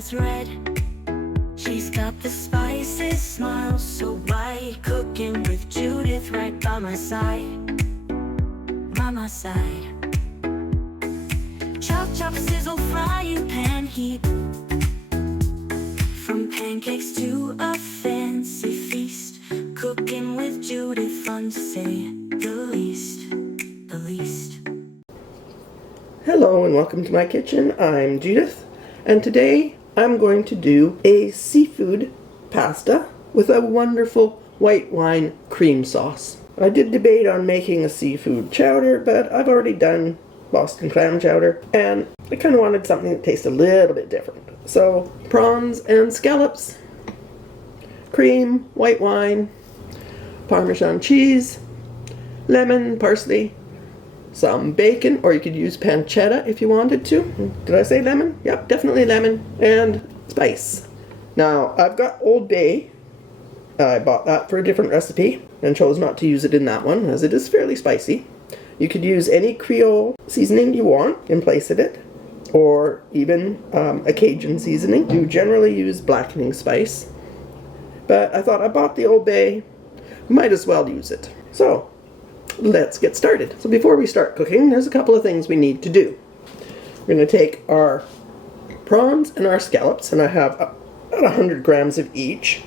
that's red. She's got the spices, smile so bright. Cooking with Judith right by my side. By my side. Chop, chop, sizzle, frying pan heat. From pancakes to a fancy feast. Cooking with Judith, fun to say the least. The least. Hello and welcome to my kitchen. I'm Judith, and today I'm going to do a seafood pasta with a wonderful white wine cream sauce. I did debate on making a seafood chowder, but I've already done Boston clam chowder, and I kind of wanted something that tastes a little bit different. So, prawns and scallops, cream, white wine, Parmesan cheese, lemon, parsley, some bacon, or you could use pancetta if you wanted to. Did I say lemon? Yep, definitely lemon. And spice. Now, I've got Old Bay. I bought that for a different recipe and chose not to use it in that one, as it is fairly spicy. You could use any Creole seasoning you want in place of it, or even a Cajun seasoning. You generally use blackening spice, but I thought I bought the Old Bay, might as well use it. So, let's get started. So before we start cooking, there's a couple of things we need to do. We're going to take our prawns and our scallops, and I have about 100 grams of each.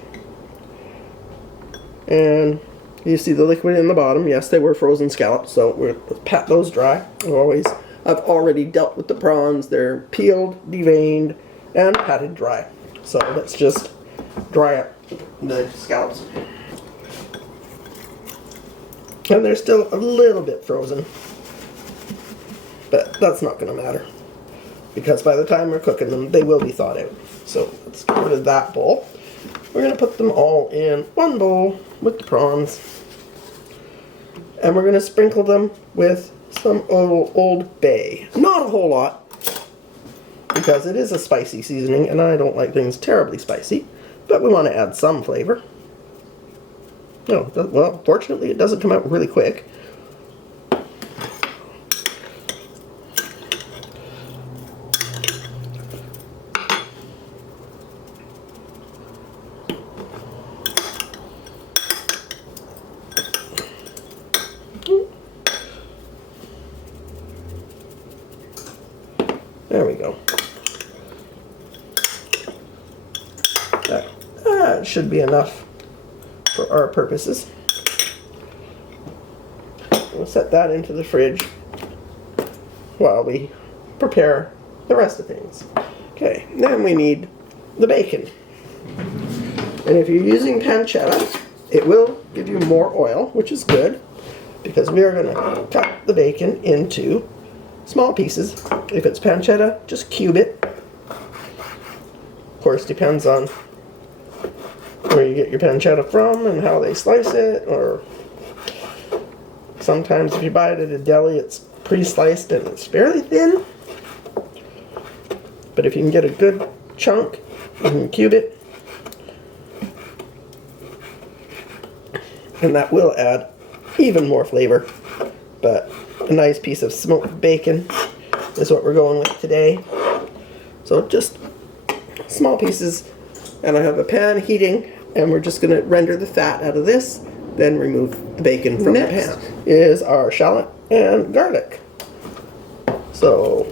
And you see the liquid in the bottom. Yes, they were frozen scallops, so we'll pat those dry. I've already dealt with the prawns. They're peeled, deveined, and patted dry. So let's just dry up the scallops. And they're still a little bit frozen, but that's not going to matter, because by the time we're cooking them, they will be thawed out. So let's get rid of that bowl. We're going to put them all in one bowl with the prawns, and we're going to sprinkle them with some Old Bay. Not a whole lot, because it is a spicy seasoning, and I don't like things terribly spicy, but we want to add some flavor. No, well, fortunately it doesn't come out really quick. There we go. That should be enough for our purposes. We'll set that into the fridge while we prepare the rest of things. Okay, then we need the bacon. And if you're using pancetta, it will give you more oil, which is good, because we are going to cut the bacon into small pieces. If it's pancetta, just cube it. Of course, depends on where you get your pancetta from and how they slice it, or sometimes if you buy it at a deli, it's pre-sliced and it's fairly thin. But if you can get a good chunk, you can cube it, and that will add even more flavor. But a nice piece of smoked bacon is what we're going with today. So just small pieces, and I have a pan heating, and we're just going to render the fat out of this, then remove the bacon from the pan. Is our shallot and garlic. So,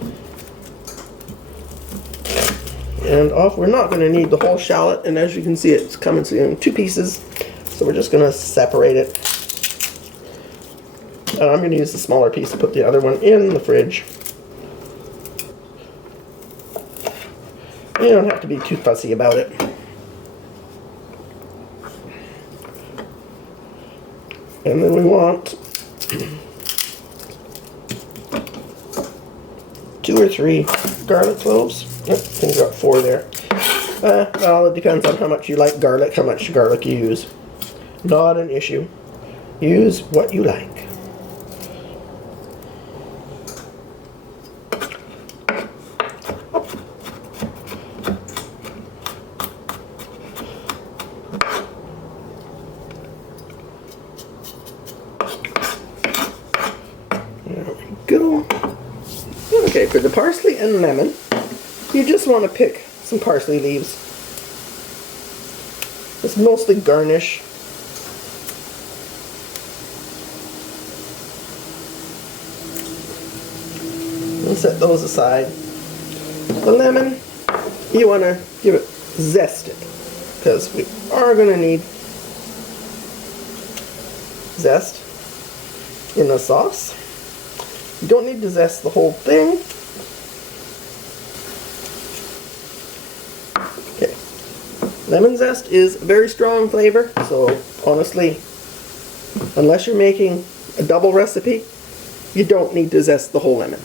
and off, we're not going to need the whole shallot, and as you can see, it's coming in two pieces, so we're just going to separate it. And I'm going to use the smaller piece to put the other one in the fridge. You don't have to be too fussy about it. And then we want 2 or 3 garlic cloves. I think I got 4 there. Well, it depends on how much you like garlic, how much garlic you use. Not an issue. Use what you like. There we go. Okay, for the parsley and lemon, you just want to pick some parsley leaves. It's mostly garnish. We'll set those aside. The lemon, you want to give it zested, because we are going to need zest in the sauce. You don't need to zest the whole thing. Okay. Lemon zest is a very strong flavor, so honestly, unless you're making a double recipe, you don't need to zest the whole lemon,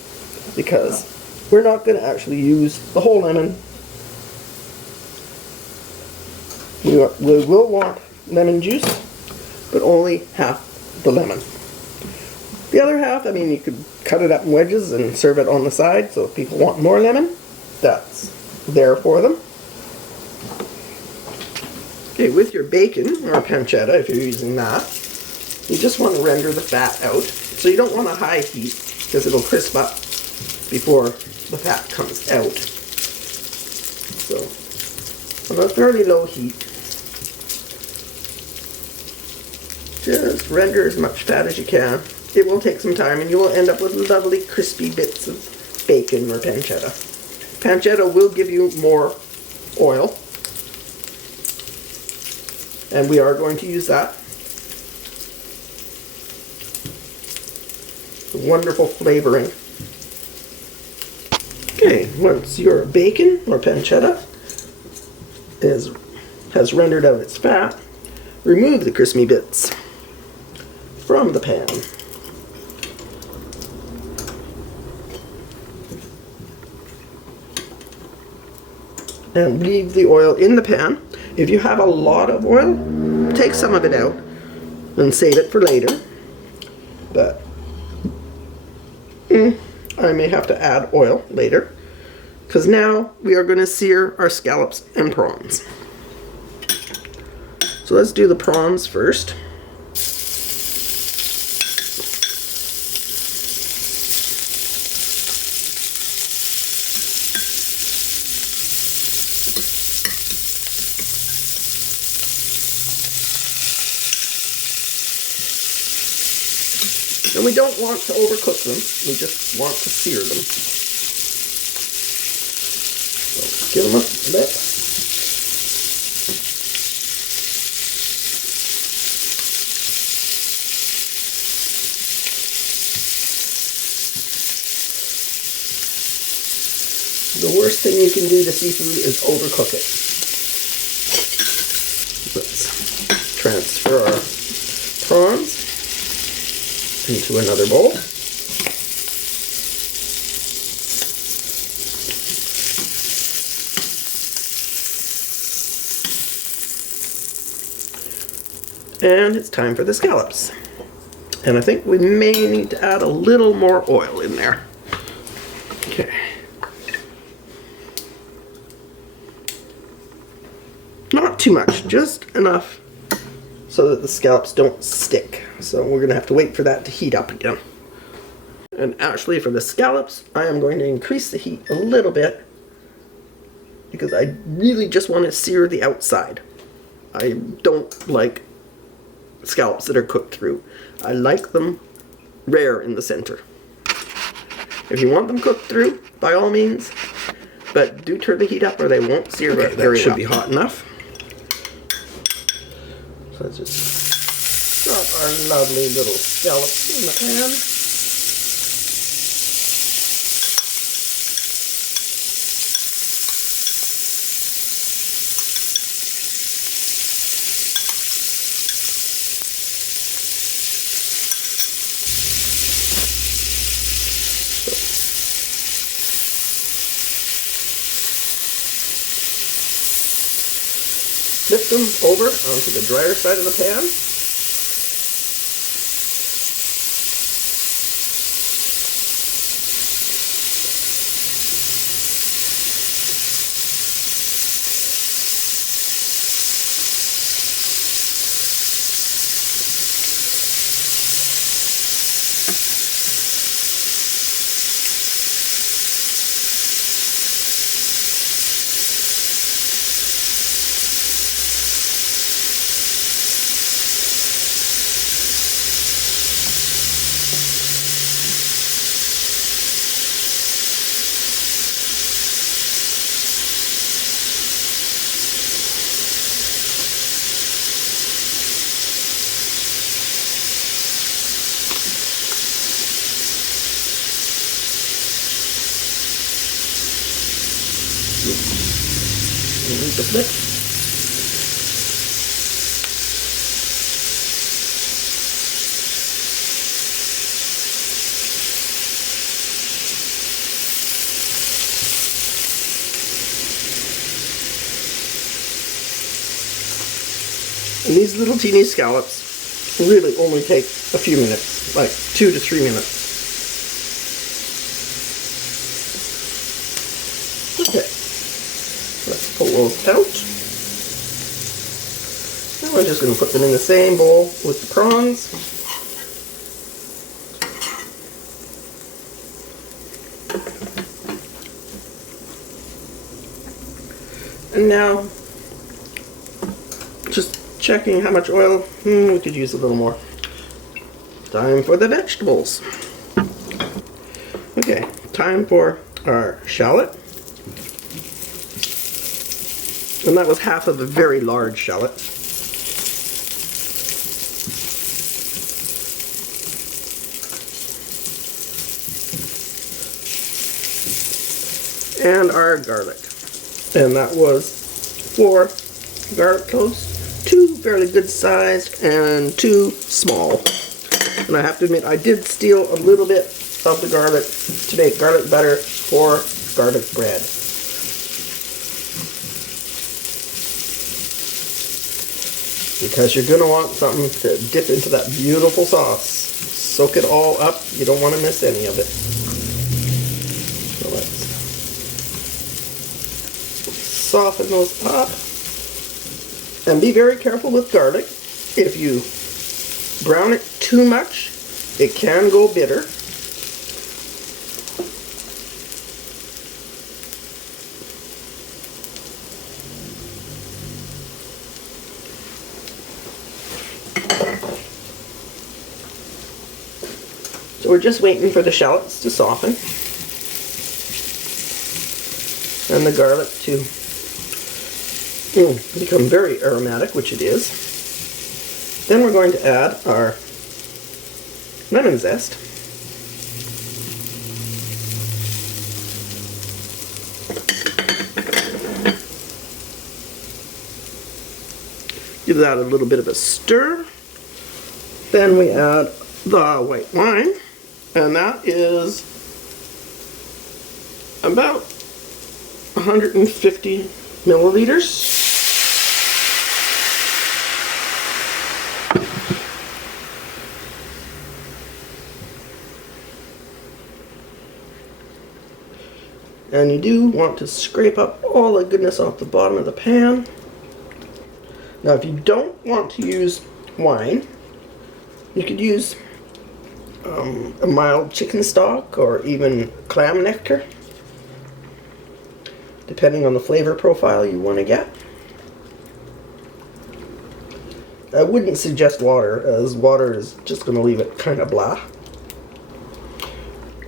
because we're not going to actually use the whole lemon. We will want lemon juice, but only half the lemon. The other half, I mean, you could cut it up in wedges and serve it on the side, so if people want more lemon, that's there for them. Okay, with your bacon, or pancetta if you're using that, you just want to render the fat out. So you don't want a high heat, because it'll crisp up before the fat comes out. So on a fairly low heat, just render as much fat as you can. It will take some time, and you will end up with lovely crispy bits of bacon or pancetta. Pancetta will give you more oil, and we are going to use that. It's a wonderful flavoring. Okay, once your bacon or pancetta has rendered out its fat, remove the crispy bits from the pan. And leave the oil in the pan. If you have a lot of oil, take some of it out and save it for later. But I may have to add oil later, because now we are going to sear our scallops and prawns. So let's do the prawns first. And we don't want to overcook them, we just want to sear them. So give them a flip. The worst thing you can do to seafood is overcook it. Let's transfer our prawns into another bowl. And it's time for the scallops. And I think we may need to add a little more oil in there. Okay. Not too much, just enough so that the scallops don't stick. So we're going to have to wait for that to heat up again. And actually for the scallops, I am going to increase the heat a little bit, because I really just want to sear the outside. I don't like scallops that are cooked through. I like them rare in the center. If you want them cooked through, by all means, but do turn the heat up or they won't sear very well. That should be hot enough. So let's just drop our lovely little scallops in the pan. Flip them over onto the drier side of the pan. just a bit. And these little teeny scallops really only take a few minutes, like 2 to 3 minutes. Okay, let's pull those out. And we're just going to put them in the same bowl with the prawns. And now, just checking how much oil. We could use a little more. Time for the vegetables. Okay, time for our shallot. And that was half of a very large shallot. And our garlic. And that was 4 garlic cloves. 2 fairly good sized and 2 small. And I have to admit, I did steal a little bit of the garlic to make garlic butter for garlic bread. Because you're going to want something to dip into that beautiful sauce. Soak it all up. You don't want to miss any of it. So let's soften those up. And be very careful with garlic. If you brown it too much, it can go bitter. So we're just waiting for the shallots to soften and the garlic to become very aromatic, which it is. Then we're going to add our lemon zest. Give that a little bit of a stir. Then we add the white wine, and that is about 150 milliliters. And you do want to scrape up all the goodness off the bottom of the pan. Now, if you don't want to use wine, you could use a mild chicken stock or even clam nectar, depending on the flavor profile you want to get. I wouldn't suggest water, as water is just going to leave it kind of blah.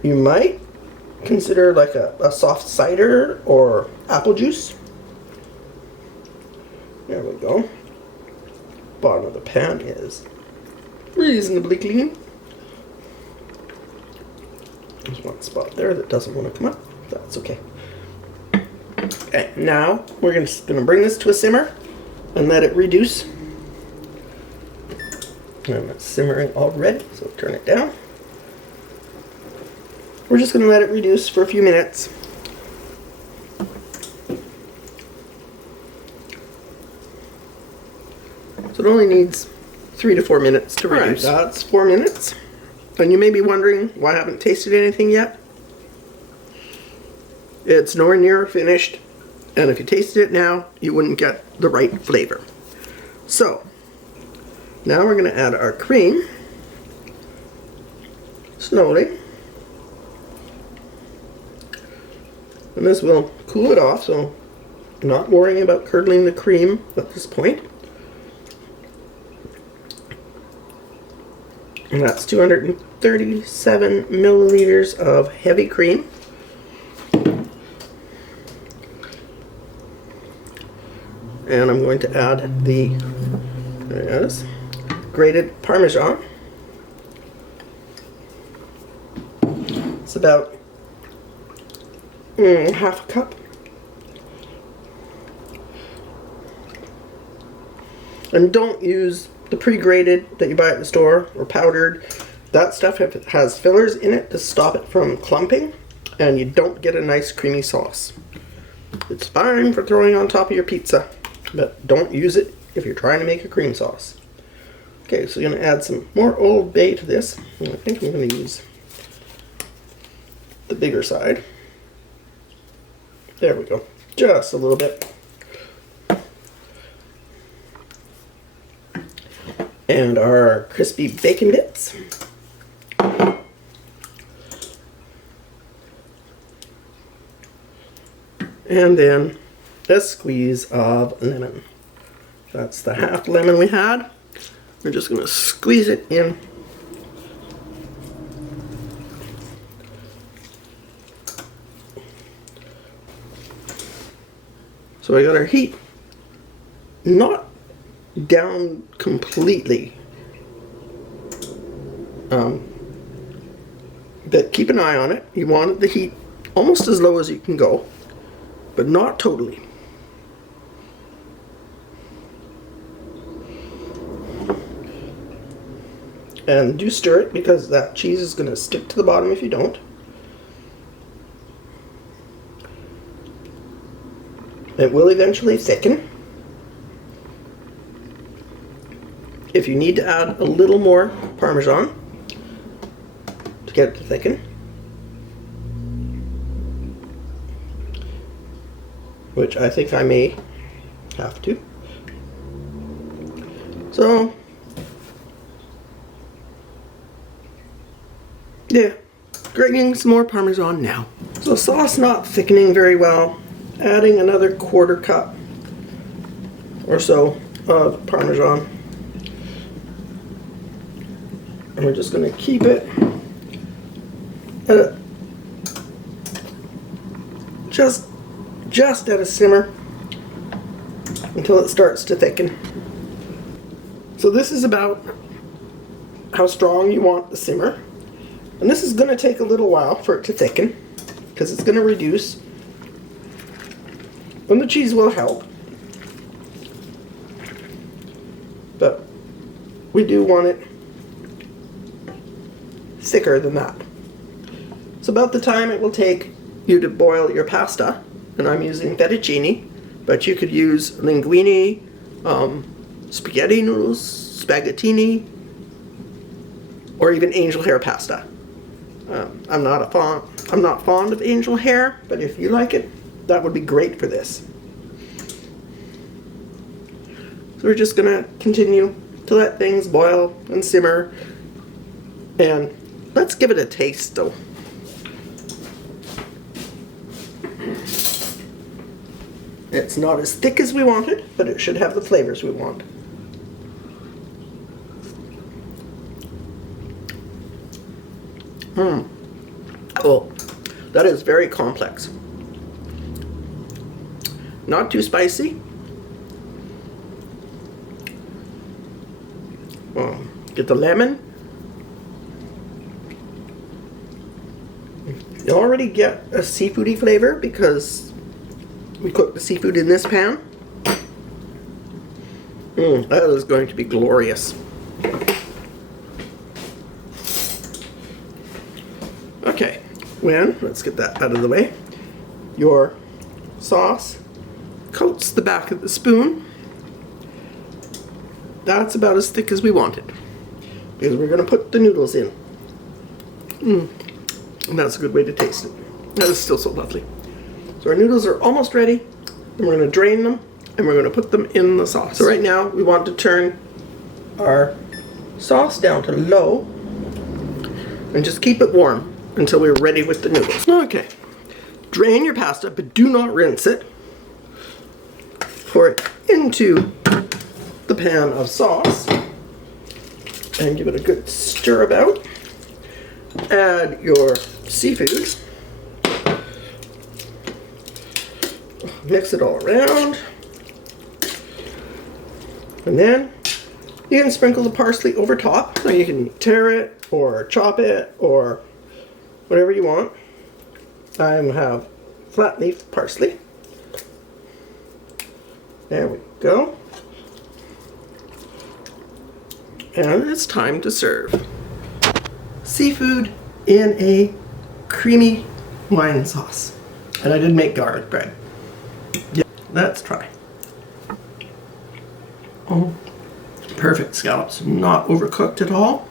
You might consider like a soft cider or apple juice. There we go. Bottom of the pan is reasonably clean. There's one spot there that doesn't want to come up. That's okay. Okay, now we're just going to bring this to a simmer and let it reduce. And it's simmering already, so turn it down. We're just going to let it reduce for a few minutes. So it only needs 3 to 4 minutes to reduce. Right, that's 4 minutes. And you may be wondering why I haven't tasted anything yet. It's nowhere near finished, and if you tasted it now, you wouldn't get the right flavor. So, now we're going to add our cream, slowly. And this will cool it off, so I'm not worrying about curdling the cream at this point. And that's 237 milliliters of heavy cream. And I'm going to add the, there it is, grated Parmesan. It's about half a cup. And don't use the pre-grated that you buy at the store or powdered. That stuff has fillers in it to stop it from clumping, and you don't get a nice creamy sauce. It's fine for throwing on top of your pizza, but don't use it if you're trying to make a cream sauce. Okay, so you're going to add some more Old Bay to this. And I think I'm going to use the bigger side. There we go. Just a little bit. And our crispy bacon bits. And then a squeeze of lemon. That's the half lemon we had. We're just going to squeeze it in. So we got our heat not down completely, but keep an eye on it. You want the heat almost as low as you can go, but not totally. And do stir it because that cheese is going to stick to the bottom if you don't. It will eventually thicken. If you need to add a little more Parmesan to get it to thicken, which I think I may have to. So, yeah, grating some more Parmesan now. So sauce not thickening very well, adding another 1/4 cup or so of Parmesan. And we're just going to keep it at just at a simmer until it starts to thicken. So this is about how strong you want the simmer. And this is going to take a little while for it to thicken because it's going to reduce. And the cheese will help. But we do want it thicker than that. It's about the time it will take you to boil your pasta, and I'm using fettuccine, but you could use linguine, spaghetti noodles, spaghettini, or even angel hair pasta. I'm not fond of angel hair, but if you like it, that would be great for this. So we're just gonna continue to let things boil and simmer, and let's give it a taste though. It's not as thick as we wanted, but it should have the flavors we want. Oh, that is very complex. Not too spicy. Get the lemon. You already get a seafoody flavor because we cooked the seafood in this pan. That is going to be glorious. Okay, let's get that out of the way. Your sauce coats the back of the spoon. That's about as thick as we want it, because we're going to put the noodles in. And that's a good way to taste it. That is still so lovely. So our noodles are almost ready, and we're going to drain them, and we're going to put them in the sauce. So right now we want to turn our sauce down to low and just keep it warm until we're ready with the noodles. Okay, drain your pasta, but do not rinse it. Pour it into the pan of sauce and give it a good stir about. Add your seafood. Mix it all around. And then you can sprinkle the parsley over top. Now you can tear it or chop it or whatever you want. I have flat leaf parsley. There we go. And it's time to serve. Seafood in a creamy wine sauce. And I did make garlic bread. Yeah, let's try. Oh, perfect scallops. Not overcooked at all.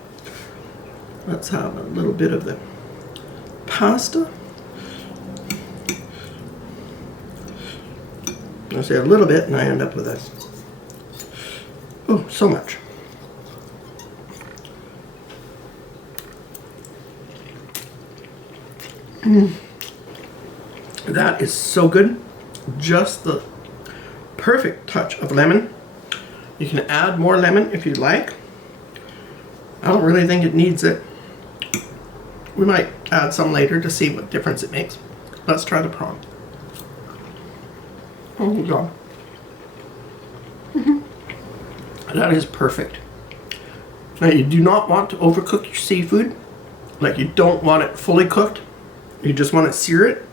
Let's have a little bit of the pasta. I say a little bit and I end up with this. Oh, so much. That is so good. Just the perfect touch of lemon. You can add more lemon if you'd like. I don't really think it needs it. We might add some later to see what difference it makes. Let's try the prawn. Oh God. That is perfect. Now you do not want to overcook your seafood. Like, you don't want it fully cooked. You just want to sear it,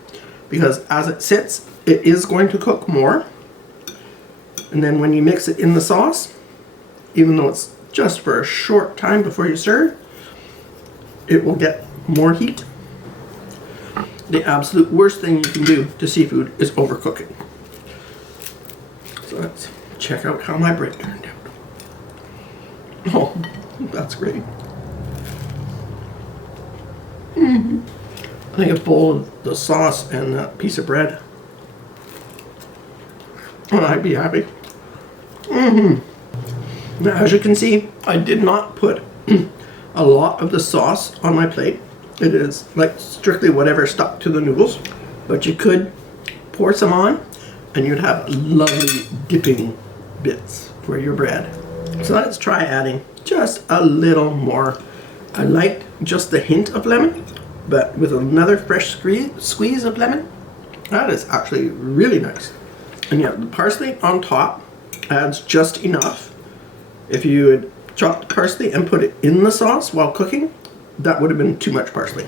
because as it sits, it is going to cook more. And then when you mix it in the sauce, even though it's just for a short time before you serve, it will get more heat. The absolute worst thing you can do to seafood is overcook it. So let's check out how my bread turned out. Oh, that's great. I think a bowl of the sauce and a piece of bread, and I'd be happy. Now, as you can see, I did not put a lot of the sauce on my plate. It is like strictly whatever stuck to the noodles, but you could pour some on and you'd have lovely dipping bits for your bread. So let's try adding just a little more. I like just the hint of lemon, but with another fresh squeeze of lemon, that is actually really nice. And yeah, the parsley on top adds just enough. If you had chopped parsley and put it in the sauce while cooking, that would have been too much parsley.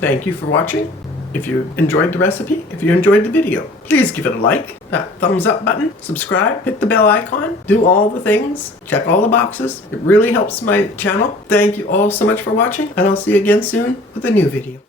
Thank you for watching. If you enjoyed the recipe, if you enjoyed the video, please give it a like, that thumbs up button, subscribe, hit the bell icon, do all the things, check all the boxes. It really helps my channel. Thank you all so much for watching, and I'll see you again soon with a new video.